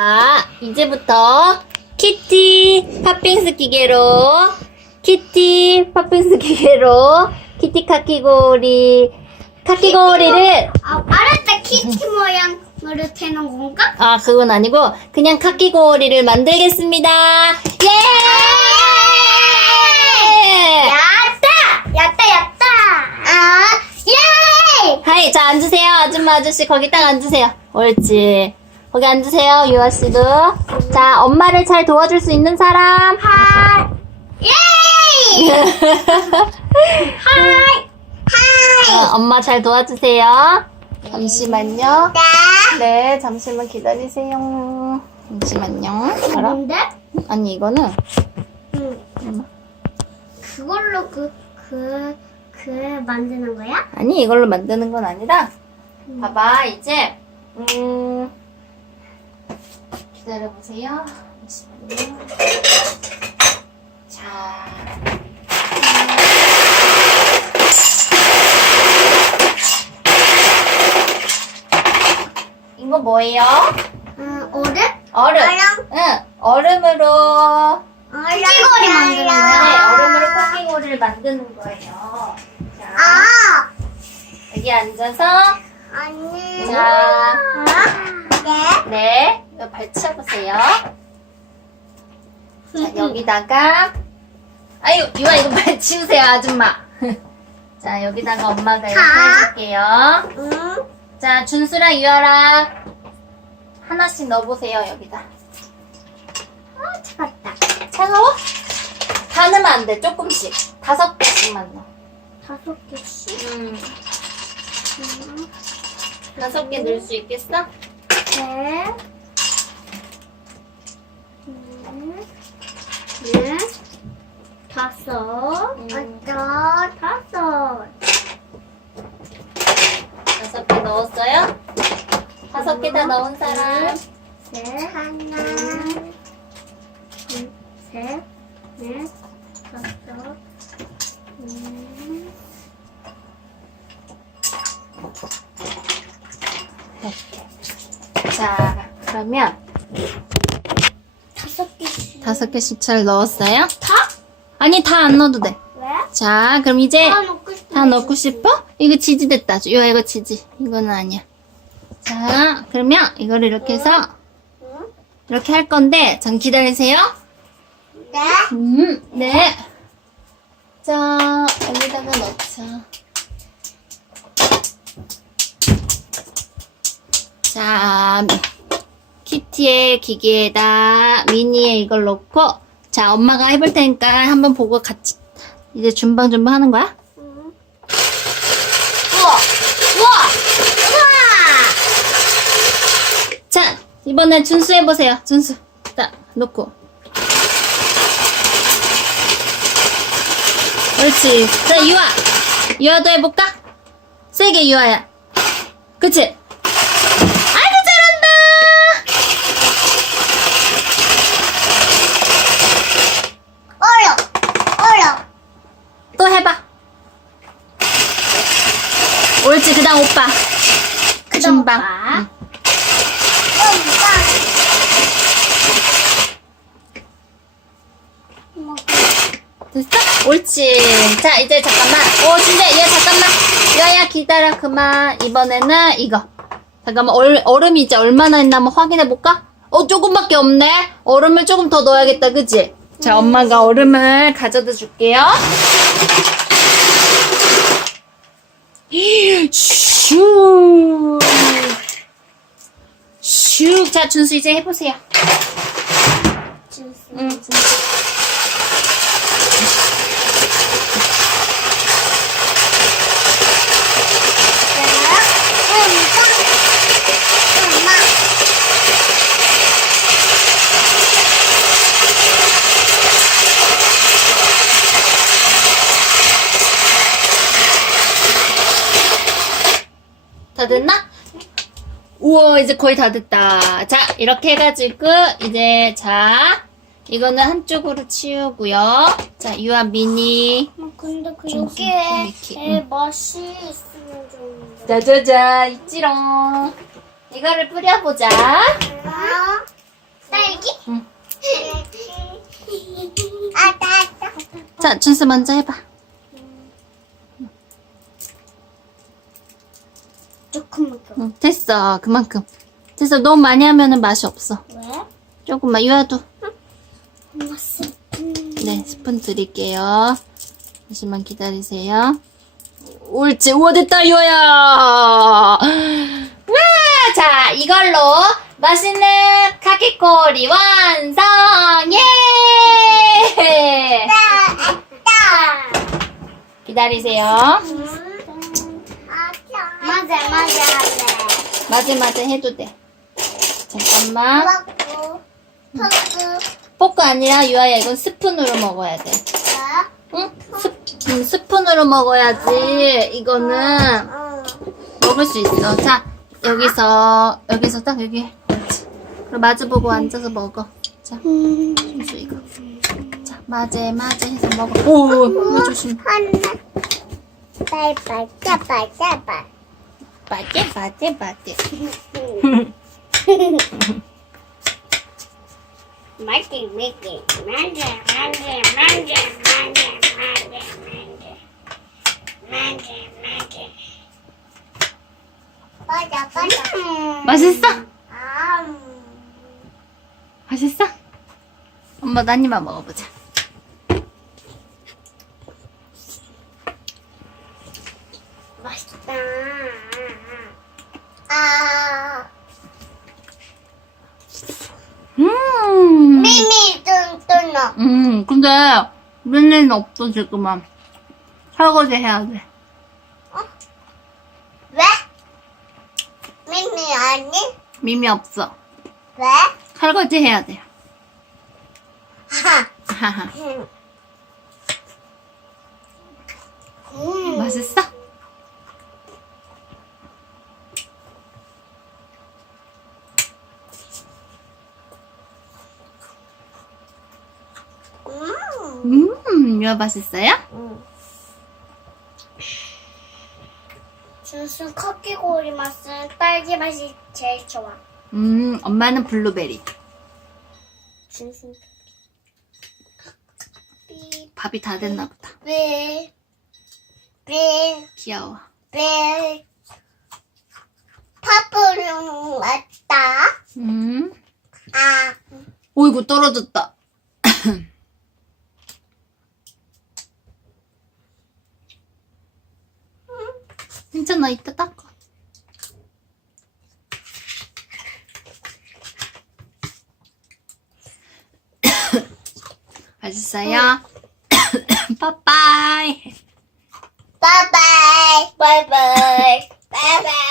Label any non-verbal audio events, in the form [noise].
아, 이제부터 키티 팥빙수 기계로 키티 팥빙수 기계로 키티 카키고리 카키고리를 아, 알았다. 키티 모양으로 되는 건가? 아 그건 아니고 그냥 카키고리를 만들겠습니다. 예! 야따! 야따, 야따! 아, 예! 하이, 자 앉으세요. 아줌마 아저씨 거기 딱 앉으세요. 옳지. 거기 앉으세요, 유아 씨도. 자, 엄마를 잘 도와줄 수 있는 사람. 하, 예! 하이! 하이! [laughs] 어, 엄마 잘 도와주세요. 잠시만요. 네. 네, 잠시만 기다리세요. 잠시만요. 알아? 뭔데? 아니, 이거는 응. 그걸로 그, 그, 그 만드는 거야? 아니, 이걸로 만드는 건 아니라 봐봐, 이제 음 기다려보세요. 잠시만요. 자. 이거 뭐예요? 응, 얼음? 얼음. 얼음? 응, 얼음으로 쿠키거리 만드는 네, 거야? 얼음으로 커피고리를 만드는 거예요. 자, 아! 여기 앉아서 언니. 자. 네. 네, 이거 발쳐보세요. 자, 여기다가 아유, 유아 이거 발 치우세요, 아줌마. [laughs] 자, 여기다가 엄마가 이렇게 자. 해줄게요. 응. 자, 준수랑 유아랑 하나씩 넣어보세요, 여기다. 어, 차갑다. 차가워? 다 넣으면 안 돼, 조금씩. 다섯 개씩만 넣어. 다섯 개씩. 음, 응. 다섯 개 넣을 수 있겠어? 네. 음. 네. 다섯. 음. 여덟. 다섯. 다섯 개 넣었어요? 다섯 개 다 넣은 사람? 셋. 하나. 둘, 셋. 넷. 다섯. 음. 이렇게. 자, 그러면. 다섯 개씩 잘 넣었어요? 다? 아니, 다 안 넣어도 돼. 왜? 자, 그럼 이제 다 넣고 싶어. 다 넣고 싶어? 이거 지지 됐다. 이거 이거 지지. 이거는 아니야. 자, 그러면 이거를 이렇게 해서 응? 이렇게 할 건데, 전 기다리세요. 네. 음, 네. 자, 여기다가 넣자. 자, 키티의 기계에다 미니에 이걸 넣고, 자, 엄마가 해볼 테니까 한번 보고 같이 이제 준방준방 하는 거야? 응. 우와! 우와! 우와! 자, 이번엔 준수 해보세요. 준수. 딱, 놓고. 옳지. 자, 유아. 유아도 해볼까? 세게, 유아야. 그치? 아이고, 잘한다! 어려. 어려. 또 해봐. 옳지, 그 다음 오빠. 그 다음 준방. 오빠. 응. 뭐, 됐어? 옳지. 자, 이제 잠깐만. 오, 진짜, 얘 잠깐만. 야야, 기다려. 그만. 이번에는 이거. 잠깐만, 얼, 얼음이 이제 얼마나 있나 한번 확인해볼까? 어, 조금밖에 없네? 얼음을 조금 더 넣어야겠다, 그치? 자, 엄마가 얼음을 가져다 줄게요. 슉. 슉. 자, 준수 이제 해보세요. 주스. 응, 준수. 다 됐나? 우와 이제 거의 다 됐다 자 이렇게 해가지고 이제 자 이거는 한쪽으로 치우고요 자 유아 미니 엄마, 근데 그 중심 여기에 끊기. 에, 맛이 있으면 좋은데. 짜자자 있지롱 이거를 뿌려보자 딸기? 응. 딸기. 아, 딸기. 자 준수 먼저 해봐 조금만 더. 응, 됐어. 그만큼. 됐어. 너무 많이 하면은 맛이 없어. 왜? 조금만. 유아도. 엄마. 네, 스푼 드릴게요. 잠시만 기다리세요. 옳지. 우와, 됐다, 유아야! 와! 자, 이걸로 맛있는 카키코리 완성! 예! 따. 기다리세요. 맞아 맞아 맞아, 맞아 해도 돼. 잠깐만. 먹고 포크 포크 아니라 유아야, 이건 스푼으로 먹어야 돼. 응? 스, 음, 스푼으로 먹어야지. 이거는 어. 먹을 수 있어. 자, 여기서, 여기서 딱 여기. 그렇지. 그럼 마주보고 앉아서 먹어. 자, 준수 이거. 자, 맞아, 맞아 해서 먹어. 오, 오, 조심. 하나 빨빨 짜빨 짜빨 맞지, 맞지, 맞지. 맛있게 맛있게 만져 만져 만져 만져 만져 만져 만져 맞아 맞아 맛있어? 아 맛있어? 엄마, 한 입만 먹어보자. 맛있다 아 음. 미미 뚱뚱어 음, 근데, 릴리는 없어, 지금은. 설거지 해야 돼. 왜? 미미 아니? 미미 없어. 왜? 설거지 해야 돼. 하 하 하하. 음. 음. 맛있어? 음. 음, 이거 맛있어요? 음. 주스 커피 고리 맛은 딸기 맛이 제일 좋아. 음, 엄마는 블루베리. 주스 삐, 밥이 다 됐나 보다. 삐, 삐, 귀여워. 삐. 파프링 왔다. 음. 아, 오이구, 떨어졌다. 괜찮아, 이따 닦아. 맛있어요? [coughs] 빠빠이. 바이바이. 바이바이. 바이바이.